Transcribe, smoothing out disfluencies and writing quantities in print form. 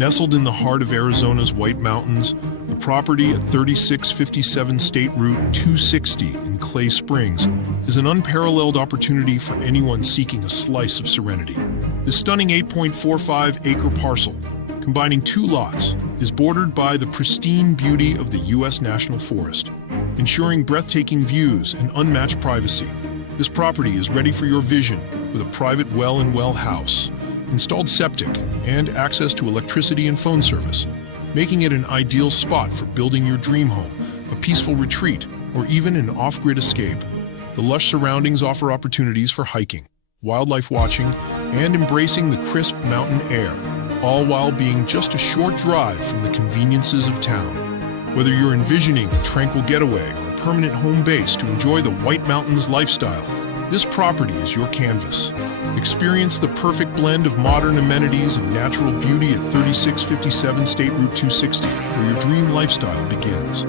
Nestled in the heart of Arizona's White Mountains, the property at 3657 State Route 260 in Clay Springs is an unparalleled opportunity for anyone seeking a slice of serenity. This stunning 8.45-acre parcel, combining two lots, is bordered by the pristine beauty of the U.S. National Forest, ensuring breathtaking views and unmatched privacy. This property is ready for your vision with a private well and well house, installed septic, and access to electricity and phone service, making it an ideal spot for building your dream home, a peaceful retreat, or even an off-grid escape. The lush surroundings offer opportunities for hiking, wildlife watching, and embracing the crisp mountain air, all while being just a short drive from the conveniences of town. Whether you're envisioning a tranquil getaway or a permanent home base to enjoy the White Mountains lifestyle, this property is your canvas. Experience the perfect blend of modern amenities and natural beauty at 3657 State Route 260, where your dream lifestyle begins.